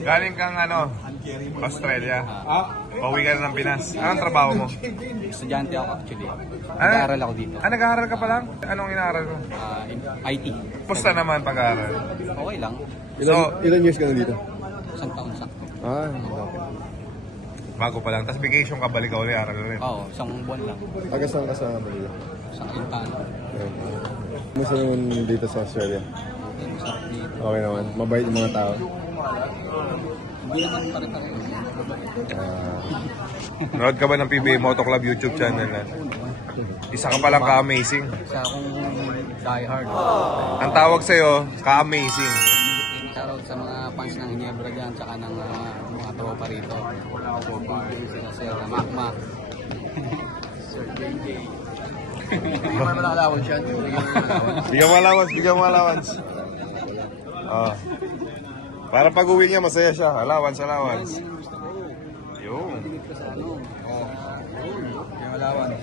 Galing kang ano, Australia. Pauwi ka na ng Pinas. Anong trabaho mo? Estudyante ako actually. Nag-aaral ako dito. Nag-aaral ka pa lang? Anong inaaral mo? IT. Pusta naman pag-aaral? Okay lang. Ilan years ka na dito? Isang taon sakto. Okay. Bago pa lang. Tapos vacation ka, balik ka ulit, aral ulit. Oo, isang buwan lang. Taga saan ka sa Manila? Isang intano. Kumusta naman dito sa Australia? Masarap dito. Okay naman. Mabait yung mga tao. Hindi naman pare-pareho. Nanood ka ba ng PBA Moto Club YouTube channel na? Isa ka palang ka-amazing. Isa akong diehard. Ang tawag sa'yo, ka-amazing. Shoutout sa mga fans ng Ginebra dyan, tsaka ng mga tropa rito. Sila Sir Makmak. Sir JJ. Hindi naman nakalawan siya. Bigyan mo allowance, bigyan mo allowance. Para pag uwi niya, masaya siya. Allowance. Yung. Yung allowance.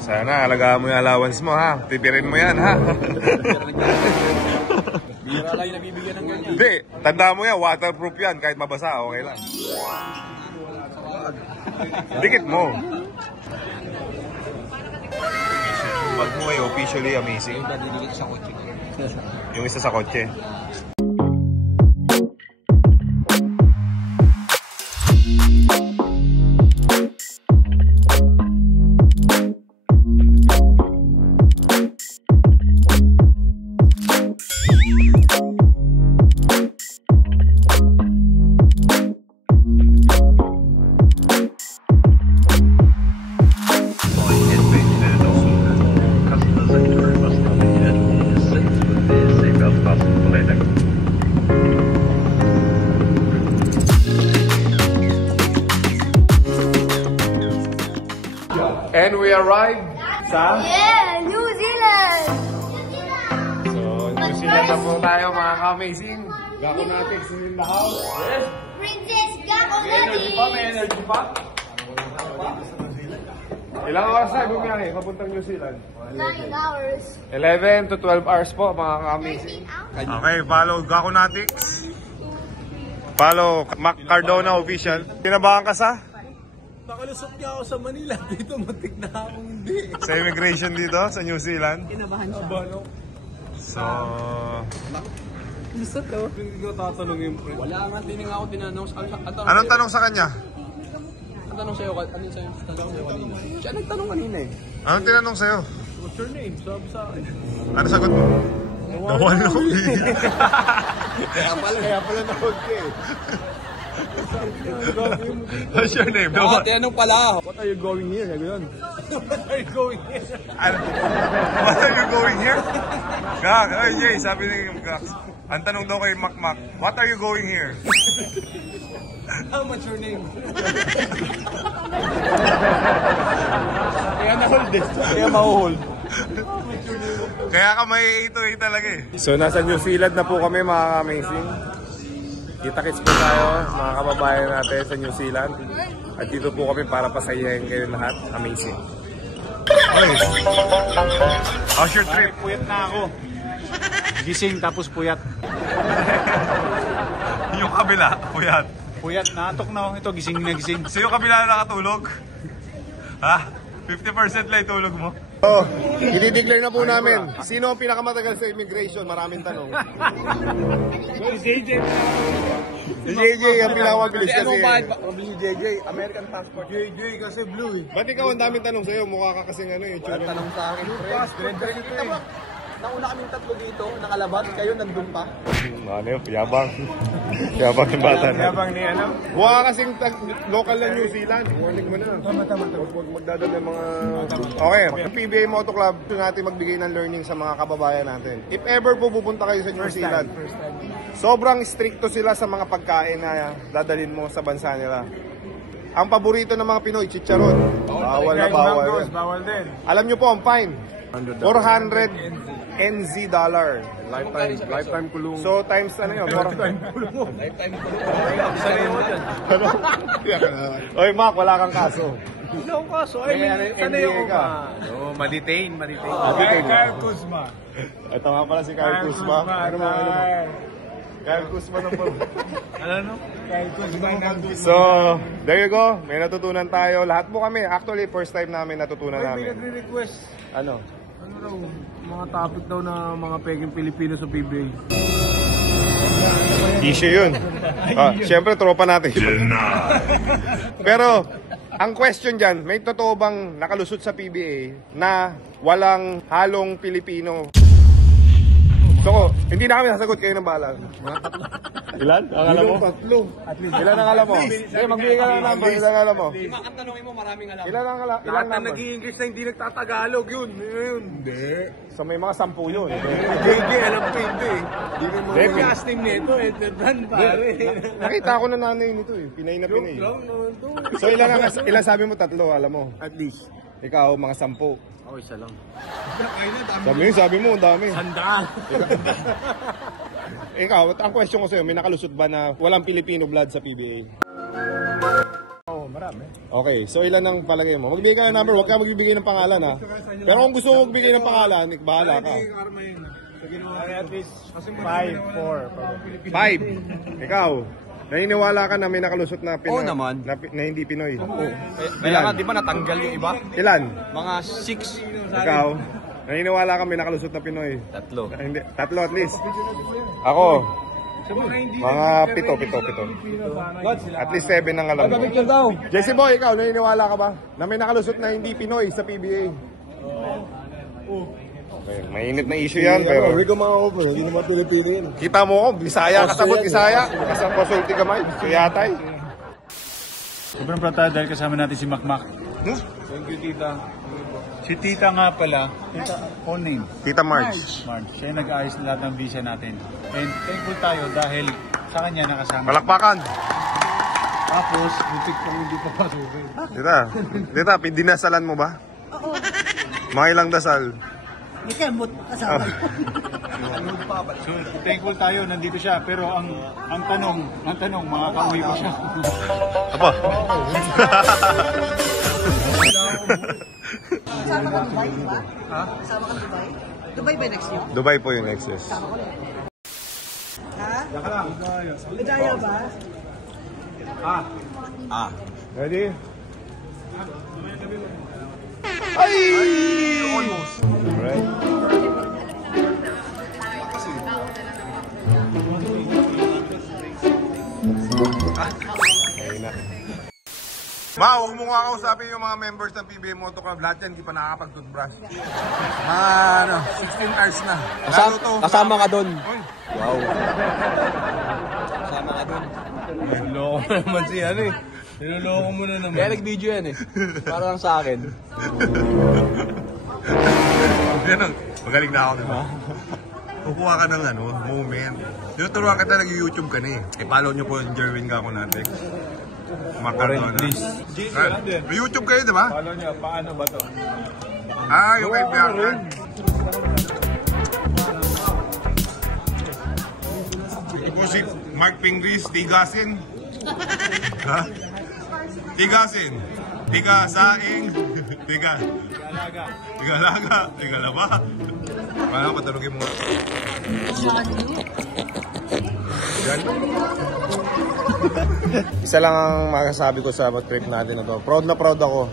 Sana alagaan mo yung allowance mo ha. Tipirin mo yan ha. Bira lang yung nabibigyan ng ganyan. Hindi, tanda mo yan. Waterproof yan. Kahit mabasa, okay lang. Dikit mo. Bag mo ay officially amazing. Yung dadidikit sa kotse. Yung isa sa kotse. And we arrived sa... New Zealand! So, New Zealand na po tayo mga ka-amazing. Gakonatics in the house. Yes. Princess Gakonatics! May energy pa, may energy pa. Ilang oras na bumiyahe papuntang New Zealand? 9 hours. 11 to 12 hours po mga ka-amazing. Okay, follow Gakonatics. Follow Mac Cardona official. Kinabahan ka sa? Nakalusot niya ako sa Manila. Dito matik na akong hindi. Sa immigration dito sa New Zealand. Kinabahan siya. So... Lusot oh. Hindi ko tatanungin pre. Wala nga, hindi nga ako tinanong. Anong tanong sa kanya? Ang tanong sa'yo, ano sa'yo? Tanong sa'yo kanina. Siya nagtanong kanina eh. Anong tinanong sa'yo? What's your name? Sabi sa akin. Ano sagot mo? The one and only. Kaya pala na-hold ka eh. What's your name? The one. Tinanong pala. What are you going here? Sabi yun. What are you going here? What are you going here? Gak, ay Jay, sabi ni Gak. Ang tanong daw kay Makmak, what are you going here? How much your name? Kaya na-hold eh. Kaya ma-hold. Kaya ka may ito talaga eh. So nasa New Zealand na po kami mga amazing. Kita-kits po tayo mga kababayan natin sa New Zealand. At dito po kami para pasayahin kayo lahat. Amazing. Okay. How's your trip? Puyat na ako. Gising tapos puyat. Yung kabila, puyat. Puyat, natok na ako. Ito, gising na gising. So yung kabila na nakatulog? Ha? 50% lang itulog mo? Oh, i-declare na po namin. Sino ang pinakamatagal sa immigration? Maraming tanong. Si JJ ang pinakamabilis kasi. Ano ba? Probably JJ, American passport. JJ kasi blue eh. Ba't ikaw ang daming tanong sa'yo? Mukha ka kasing ano eh. Tanong sa akin, pre. Nauna kaming tatlo dito, nakalabas, kayo nandun pa. Ano yun? Yabang. Yabang yung bata na. Yabang ni ano? Mukha kasing local ng New Zealand. Warning mo na. Tama. Huwag magdadala ng mga... Okay, yung PBA Moto Club, ito natin magbigay ng learning sa mga kababayan natin. If ever po pupunta kayo sa New Zealand, sobrang stricto sila sa mga pagkain na dadalhin mo sa bansa nila. Ang paborito ng mga Pinoy, chicharon. Bawal na bawal. Bawal din. Alam nyo po, ang fine. 400 NZ dollar. Lifetime kulong. So times ano yun? Lifetime kulong. Sanay mo dyan. Oy, Mac, wala kang kaso. Hindi akong kaso. Ay, sanay ako ka. Ma-detain. Kyle Kuzma. Ito nga pala si Kyle Kuzma. Ano mo? Kyle Kuzma ng po. Ano no? Kyle Kuzma ng So, there you go. May natutunan tayo. Lahat po kami. Actually, first time namin natutunan May namin. nagre-request. Ano? Ano raw? Mga topic daw na mga peking Pilipino sa PBA. Issue yun. Siyempre, tropa natin. Pero, ang question dyan, may totoo bang nakalusot sa PBA na walang halong Pilipino? So, hindi na kami nasagot, kayo ng bahala. Ilan? Ang alam mo? Ilan ang alam mo? Magbigay ka ng number. Ilan ang alam mo? Ang tanongin mo, maraming alam. Ilan ang alam? Lahat na nag-i-English na hindi nagtatagalog yun. Hindi. So, may mga 10 yun. JJ, alam ko hindi. Hindi mo Hindi. yung last name nito, Etherdan, pare. Nakita ko na nanay nito eh. Pinay na pinay. Lang naman to. So, ilan sabi mo? 3, alam mo? At least. Ikaw, mga 10. Ako isa lang. Sabi mo, ang dami. Handaan. Ikaw, ang question ko sa'yo, may nakalusot ba na walang Filipino blood sa PBA? Oo, marami. Okay, so ilan ang palagay mo? Magbigay ka ng number, huwag ka magbibigay ng pangalan ha. Pero kung gusto mo magbigay ng pangalan, bahala ka. At least 5, 4. 5. Ikaw, naniniwala ka na may nakalusot na Pinoy? Oo naman. Na hindi Pinoy? Oo. Kaya nga, di ba natanggal yung iba? Ilan? Mga 6. Ikaw, naniniwala ka may nakalusot na Pinoy? 3. Hindi, 3 at least. Ako, mga 7. At least 7 ang alam mo. Jesse Boy, ikaw, naniniwala ka ba na may nakalusot na hindi Pinoy sa PBA? Okay, mainit na issue yan, pero Hindi ko makakopo, hindi naman Pilipino yun. kita mo ko, Bisaya, kasabot Bisaya, kasang pasulti kamay, suyatay. Sobrang prata dahil kasama natin si Makmak. Thank you, tita. Si Tita nga pala, full name, Tita Marge. Marge. Siya yung nag-ayos na lahat ng visa natin. And thankful tayo dahil sa kanya nakasama. Palakpakan. Tapos, butik pang hindi pa pasukin. Tita, dinasalan mo ba? Oo. Mga ilang dasal? Itemot kasama. So thankful tayo, nandito siya. Pero ang tanong, makakauwi ko siya. Apa? Sama ka Dubai, di ba? Ha? Sama ka Dubai? Dubai ba next year? Dubai po yung next yes. Ha? Ligaya ba? Ready? Ay! Almost. Alright. Ayun na. Ma, huwag mo nga kausapin yung mga members ng PBA Moto Club. Lahat yan, hindi pa nakakapag-toothbrush. 16 hours na. Kasama ka doon. Wow. Kasama ka doon. Niloloko mo naman si ano eh. Niloloko mo na naman. Kaya nag-video yan eh. Para lang sa akin. Yan, magaling na ako, di ba? Kukuha ka ng moment. Tinuturuan kita, nag-YouTube ka na eh. I-follow nyo po yung Jerwin Gaco natin. Makardona. May YouTube kayo, di ba? Follow niya, paano ba to? Yung kay Bianca. Ito si Mark Pingris, tigasin. Ha? Tigasin. Tigasaing. Tigalaga. Tigalaba. Paano patalugin mo? Yan. Isa lang ang masasabi ko sa trip natin na to. Proud na proud ako.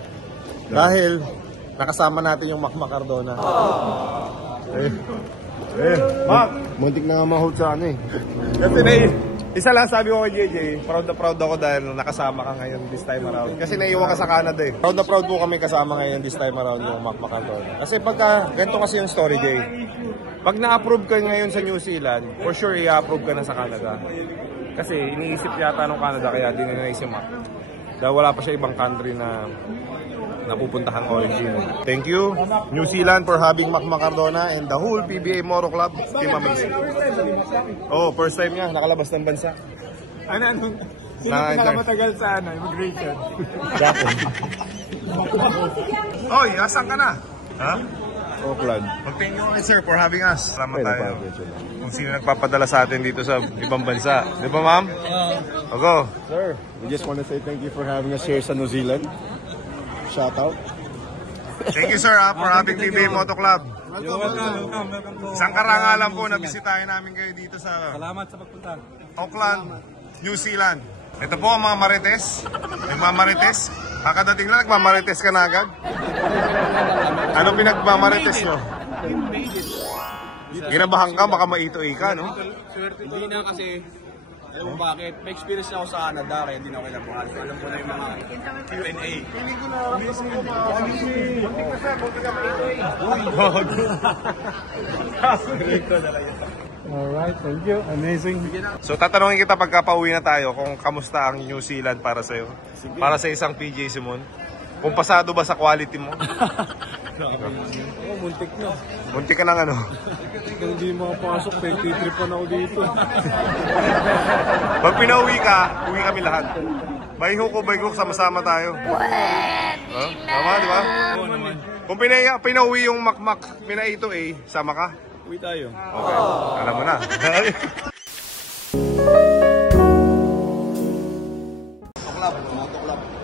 Dahil nakasama natin yung Makmak Cardona. Mak! Muntik na nga ma-hold sa ano eh. Kasi isa lang sabi ko kay JJ, proud na proud ako dahil nakasama ka ngayon this time around. Kasi naiiwan ka sa Canada eh. Proud na proud po kami kasama ngayon this time around yung Makmak Cardona. Kasi pagka, ganito kasi yung story, Jay. Pag na-approve ka ngayon sa New Zealand, for sure i-approve ka na sa Canada. Kasi iniisip yata ng Canada kaya din na naisip Mac. Dahil wala pa siya ibang country na napupuntahan origin. Thank you, New Zealand, for having Makmak Cardona and the whole PBA Moto Club. Team amazing. Oh, first time niya, nakalabas ng bansa. Sino pinakamatagal sa immigration? Oy, asan ka na? Ha? Oakland. Mag-thank you kay sir for having us. Salamat tayo. Kung sino nagpapadala sa atin dito sa ibang bansa. Di ba, ma'am? Ogo. Sir, we just want to say thank you for having us here sa New Zealand. Shout out. Thank you sir for having PBA Moto Club. Welcome po. Isang karangalan po na bisitahin namin kayo dito sa Salamat sa pagpunta. Auckland, New Zealand. Ito po ang mga marites. Nagmamarites. Kakadating lang, nagmamarites ka na agad. Ano pinagmamarites nyo? Ginabahan ka, baka maito-i ka, no? Hindi na kasi, alam mo bakit? May experience na ako sa Canada, kaya hindi na ako kailangan. Alam ko na yung mga Q&A. Alright, thank you. Amazing. So tatanungin kita pagka pauwi na tayo kung kamusta ang New Zealand para sa'yo. Para sa isang PJ Simon. Kung pasado ba sa quality mo? Muntik na. Muntik ka ng ano? Hindi makapasok, 23 pa na ako dito. Pag pinauwi ka, uwi kami lahat. Bayhook, sama-sama tayo. Huh? Tama, di ba? Oo naman. Kung pinauwi yung makmak, pinaito sama ka? Uwi tayo. Okay, alam mo na.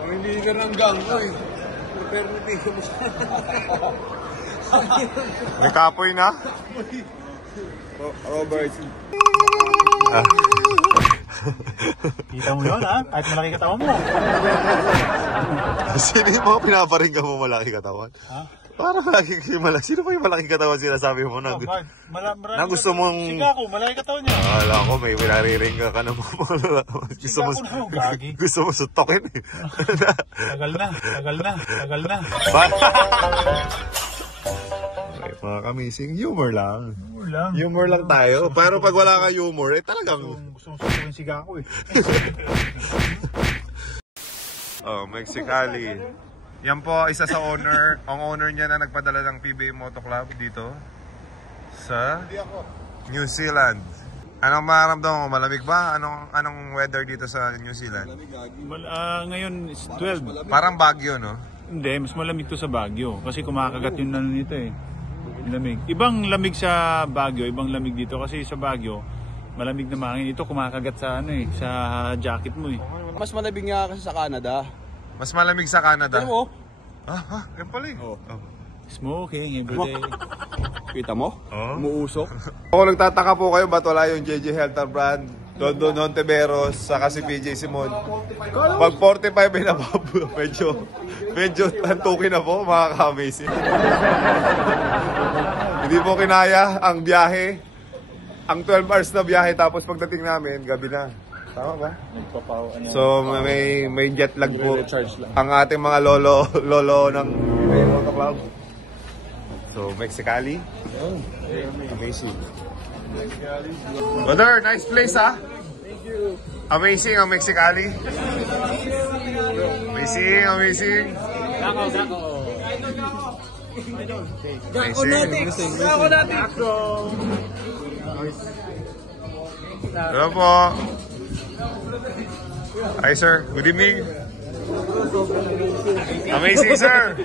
Ang hindi ka ng gang ko eh. Pero hindi ka mo. May kapoy na? Robert. Kita mo yun, ha? Kahit malaki katawan mo. Sino yung mga pinaparinggan mo malaki katawan? Ha? Para malaki malaki. Sino pa yung malaki katawan sinasabi mo na? Na gusto mong... Siga ko, malaki katawan niya. Alam ko, may pinariringga ka na mga gusto mo sutokin eh. Tagal na. Okay, mga kamising, humor lang. Humor lang. Humor lang tayo. Pero pag wala ka humor, talagang... Gusto mo sutukin siga ko eh. Oh, Mexicali. Yan po, isa sa owner. Ang owner niya na nagpadala ng PBA Moto Club dito sa New Zealand. Anong maramdaman mo? Malamig ba? Anong weather dito sa New Zealand? Ngayon is 12. Parang Baguio, no? Hindi, mas malamig to sa Baguio. Kasi kumakagat yung nito eh. Lamig. Ibang lamig sa Baguio, ibang lamig dito. Kasi sa Baguio, malamig na mahangin. Ito kumakagat sa sa jacket mo eh. Mas malamig nga kasi sa Canada. Mas malamig sa Canada. Alam mo? Yan pala eh. Smoking everyday. Kita mo? Umuusok. Kung nagtataka po kayo, ba't wala yung JJ Helter Brand, Don Hontiveros, saka si PJ Simon. Pag 45 ay nababo, medyo tantukin na po, mga ka-amazing. Hindi po kinaya ang biyahe, ang 12 hours na biyahe, tapos pagdating namin, gabi na. Tama ba? So may jet lag po ang ating mga lolo ng Moto Club. So Mexicali. Amazing. Brother, nice place ha. Thank you. Amazing ang Mexicali. Amazing. Amazing. Hello po. Hi sir, good evening. Amazing sir.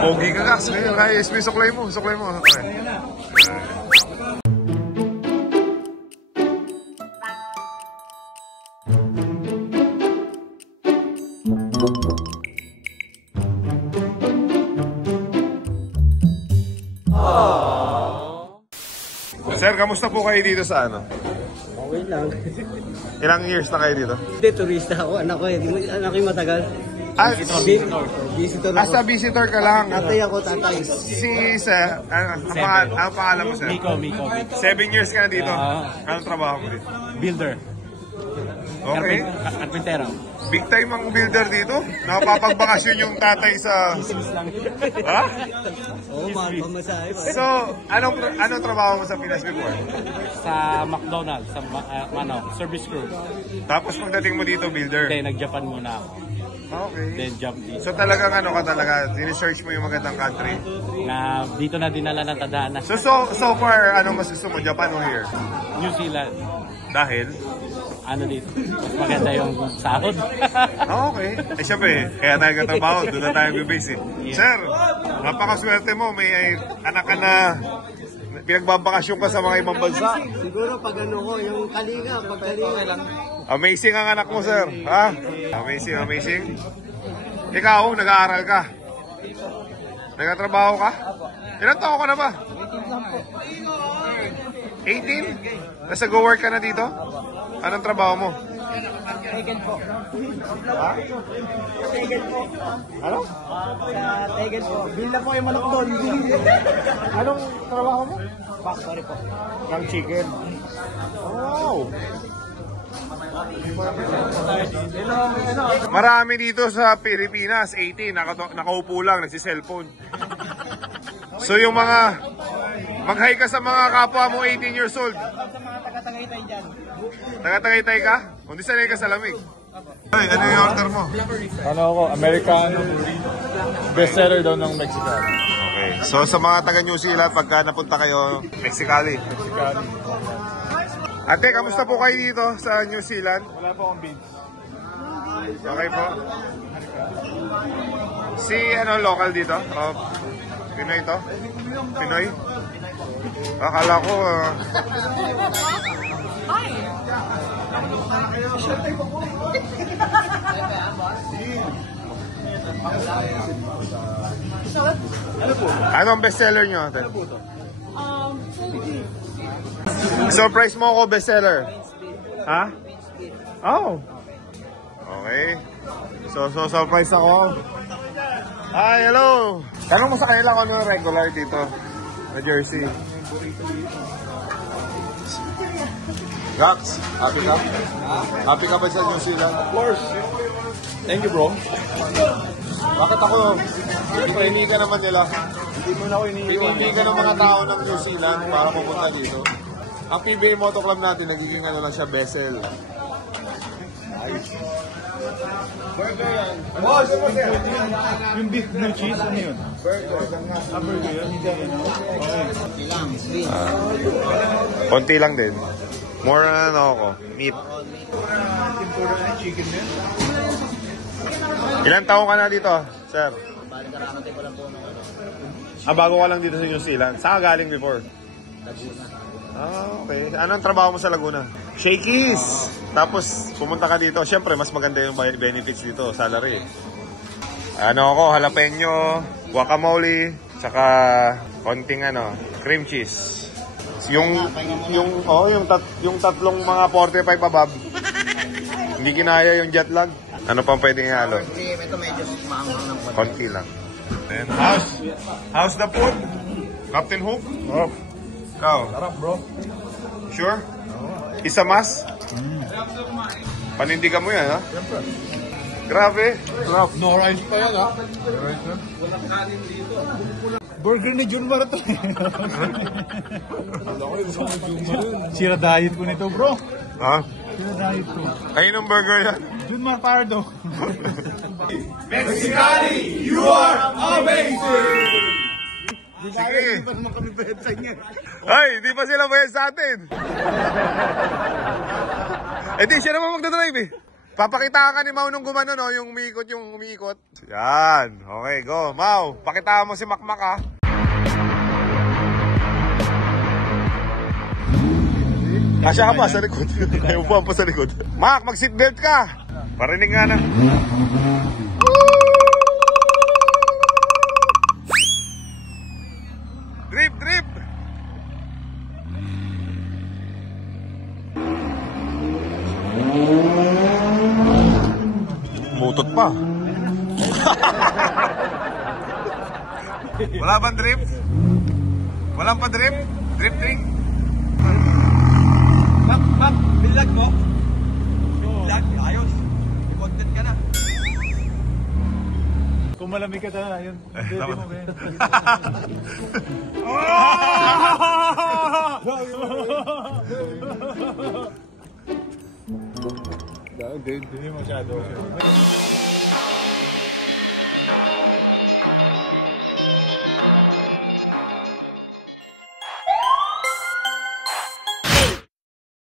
Pogi ka ka. Suklay mo. Okay. Sir, kamusta po kayo dito sa ano? Okay lang. Ilang years na kayo dito? Hindi, turista ako. Anak ko eh. Anak ko yung matagal. Visitor ako. As a visitor ka lang. Tatay ako, tatay. Ano pangalan mo, sir? Miko. 7 years ka na dito. Anong trabaho mo dito? Builder. Okay. Carpintero. Big time ang builder dito. Nakapagbakasyon yung tatay sa... Ha? Oo, pamasahe pa. So, anong trabaho mo sa Pinas before? Sa McDonald's, sa service crew. Tapos pagdating mo dito, builder. Hindi, nag-Japan muna ako. Okay. Then jump dito. So talagang ano ka talaga, dinisearch mo yung magandang country? Na dito na dinala ng tadhana. So far, anong mas gusto mo? Japan o here? New Zealand. Dahil? Ano dito? Mas maganda yung sahod. Okay. Eh syempre, kaya tayo katrabaho, doon na tayo bibase eh. Sir, napakaswerte mo, may anak ka na pinagbabakasyon ka sa mga ibang bansa. Siguro pag ano ko, yung kalinga, pag kalinga. Amazing ang anak mo, sir. Ha? Amazing, amazing. Ikaw, nag-aaral ka? Nagtatrabaho ka? Ilan taon ka na ba? 18? Nasa go-work ka na dito? Anong trabaho mo? Tegel po. Ha? Tegel po. Ano? Sa Tegel po. Bila po yung manok doon. Anong trabaho mo? Factory po. Ng chicken. Wow! Marami dito sa Pilipinas, 18, nakaupo lang, nagsi-cellphone. So yung mga, mag-hi ka sa mga kapwa mo 18 years old. Sa mga taga-Tagaytay dyan. Taga-Tagaytay ka? Hindi sanay ka sa lamig. Ay, ano yung order mo? Ano ako, Americano. Bestseller daw ng Mexican. Okay, so sa mga taga-New Zealand, pagka napunta kayo, Mexicali. Ate, kamusta po kayo dito sa New Zealand? Wala po akong beans. Okay po. Si ano local dito? Pinoy to? Pinoy? Akala ko ano ang bestseller nyo, ate? Surprise mo ako, bestseller. Ha? Oh. Okay. So surprise ako. Hi, hello. Tanong mo sa kanila kung ano yung regular dito na jersey. Gax, happy ka? Happy ka ba sa New Zealand? Of course. Thank you, bro. Bakit ako? Hindi ka naman nila. Hindi mo na ako iniiwan. Hindi ka ng mga tao ng New Zealand para pumunta dito. Ang PBA Moto Club natin, nagiging ano lang siya, vessel. Yung beef blue cheese, ano yun? Burger yun? Konti lang din. More na ano ako, meat. Ilang taon ka na dito, sir? Bago ka lang dito sa New Zealand. Saan ka galing before? Okay. Anong trabaho mo sa Laguna? Shakey's! Tapos pumunta ka dito. Siyempre, mas maganda yung benefits dito, salary. Ano ako, jalapeno, guacamole, tsaka konting ano, cream cheese. Yung tatlong mga 45 above. Hindi kinaya yung jet lag. Ano pang pwedeng ihalo? Ito medyo maanghang ng konti. Konti lang. And how's the food? Captain Hook? Sarap. Ikaw? Sarap, bro. Sure? Isa mas? Panindigan mo yan, ha? Siyempre. Grabe. Sarap. No rice pa yan, ha? Burger ni Junmar ito. Sira diet ko nito, bro. Ha? Sira diet ko. Kaninong burger yan? Junmar Pardo. Mexicali, you are amazing! Sige. Hindi pa naman kami bayad sa inyo. Ay, di pa sila bayad sa atin. Di siya naman magdadrive eh. Papakita ka ni Mau nung gumano, no? Yung umiikot. Yan. Okay, go. Mau, pakita mo si Makmak, ha? Kasya ka pa sa likod. Ayaw pa sa likod. Mak, mag-seatbelt ka. Parinig nga na. Drip, drip. Mutot pa. Wala bang drip? Walang pa drip? Drip drink? Map, bilag mo. Bilag, ayos. Content ka na. Kung malamig ka na, yun. Pwede mo, Ben. Hindi masyado.